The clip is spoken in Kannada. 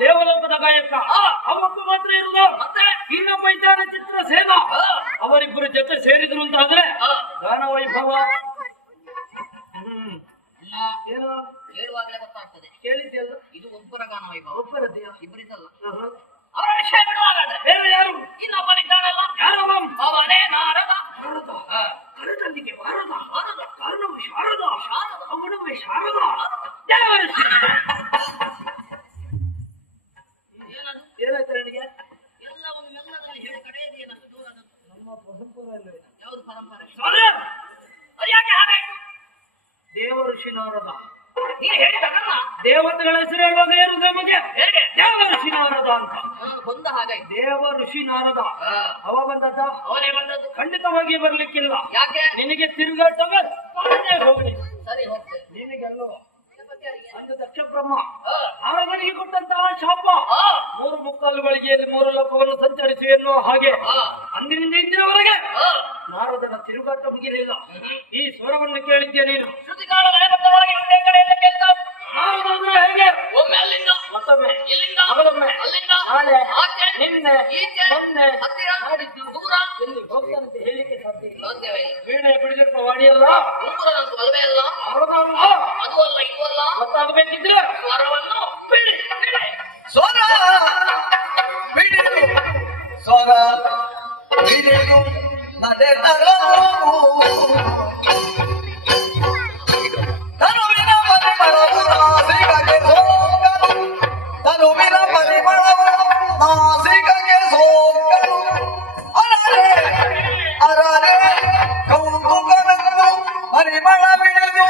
ದೇವಲೋಕದ ಗಾಯಕ ಅವಕ್ಕೂ ಮಾತ್ರ ಇರುವುದು, ಮತ್ತೆ ಇನ್ನೊಬ್ಬ ವೈದ್ಯಾನ ಚಿತ್ರಸೇನ ಅವರಿಬ್ಬರು ಜೊತೆ ಸೇರಿದ್ರು ಅಂತ ಆದ್ರೆ ಗಾನ ವೈಭವ ಏನು ಹೇಳುವಾಗಲೇ ಗೊತ್ತಾಗ್ತದೆ. ಕೇಳಿದ್ಯಲ್ಲ, ಇದು ಒಬ್ಬರ ಗಾನ ವೈಭವ. ಒಬ್ಬರದ್ಯಾ? ಇಬ್ಬರಿದ್ದಲ್ಲ. ಅವರ ವಿಷಯ ಬಿಡುವಾಗ ಬೇರೆ ಯಾರು? ಇನ್ನೊಬ್ಬನಿದ್ದಾನಲ್ಲ, ಯಾರವಂ? ಅವನೇ ನಾರದ. ನಾರದ ಕರದಲ್ಲಿಗೆ ವಾರದ ಕಾರಣವು ಶಾರದ ಅವನವೇ ಶಾರದ. ಏನದು? ಏನಾಯ್ತು ನನಗೆ? ಎಲ್ಲವನ್ನು ಮೆಲ್ಲದಲ್ಲಿ ಹೇಳಿ ಕಡೆಯದೇ ಏನಷ್ಟು ದೂರ ನಮ್ಮ ಪರಂಪರೆ ಯಾವುದು ಪರಂಪರೆ? ಅದು ಯಾಕೆ ಹಾಗಾಯ್ತು? ದೇವ ಋಷಿ ನಾರದ. ನೀನು ಹೇಳಿದಲ್ಲ ದೇವತೆಗಳ ಹೆಸರು ಹೇಳುವಾಗ ಏನು ನಮಗೆ? ಹೇಗೆ? ದೇವ ಋಷಿ ನಾರದ ಅಂತ. ಬಂದ ಹಾಗಾಯ್ತು. ದೇವ ಋಷಿ ನಾರದ ಅವ ಬಂದದ್ದ? ಅವನೇ ಬಂದದ್ದು. ಖಂಡಿತವಾಗಿ ಬರ್ಲಿಕ್ಕಿಲ್ಲ. ಯಾಕೆ? ನಿನಗೆ ತಿರುಗಾಟವೇ ಹೋಗಲಿ. ಸರಿ ಹೋಗ್ತೇನೆ. ನಿನಗೆಲ್ಲವ ಅಂದು ದಕ್ಷ ಬ್ರಹ್ಮ ಆರವನಿಗೆ ಕೊಟ್ಟಂತಹ ಶಾಪ 3 ಮುಕ್ಕಾಲುಗಳಿಗೆ 3 ಲೋಕವನ್ನು ಸಂಚರಿಸಿ ಎನ್ನುವ ಹಾಗೆ ಅಂದಿನಿಂದ ಇಂದಿನವರೆಗೆ ನಾರದನ ತಿರುಗಾಟ ಮುಗಿಲಿಲ್ಲ. ಈ ಸ್ವರವನ್ನು ಕೇಳಿದ್ದೆ ನೀನು? ಶ್ರುತಿಕಾಲ ನೆಲೆಬದ್ಧವಾಗಿ ಒಂದೇ ಕಡೆಯಿಂದ ಕೇಳ್ತಾವ. ನಾರದ ಅಂದ್ರೆ ಹೇಗೆ? ಒಮ್ಮೆ ಅಲ್ಲಿಂದ, ಮತ್ತೊಮ್ಮೆ ಇಲ್ಲಿಂದ, ಅವಳೊಮ್ಮೆ, ಅಲ್ಲಿಂದ, ನಾಳೆ, ಆಚೆ, ನಿನ್ನೆ, ಈಚೆ, ಮೊನ್ನೆ, ಹತ್ತಿರ, ನಾಡಿದ್ದು, ದೂರ, ಎಲ್ಲಿ ಹೋಗ್ತಾನಂತೆ ಹೇಳಿಕ್ಕೆ ಸಾಧ್ಯ ಇಲ್ಲ. ಸಾಧ್ಯವೇ ಇಲ್ಲ. ವೀಣೆ ಬಿಡಿದಿಟ್ಟ ವಾಣಿಯಲ್ಲ, ಉಂಗುರನಂತೂ ಅಲ್ವೇ ಅಲ್ಲ, ನಾರದಲ್ಲ, ಅದು ಅಲ್ಲ ಇದು ಅಲ್ಲ. ಗೊತ್ತಾಗಬೇಕಿದ್ರೆ ಸ್ವರವನ್ನು ಬಿಡಿ ಬಿಡಿ. ಸ್ವರ ಬಿಡಿದು ಸ್ವರ ಬಿಡಿದು ನಡೆ ತರವು ತನುವಿನ ಪರಿಮಳವು ನಾಸಿಕಗೆ ಸೋಕಲು ತನುವಿನ ಪರಿಮಳವು ನಾಸಿಕಗೆ ಸೋಕಲು ಅರರೆ ಅರರೆ ಕೌತುಕನನ್ನು ಪರಿಮಳ ಬಿಡಿದು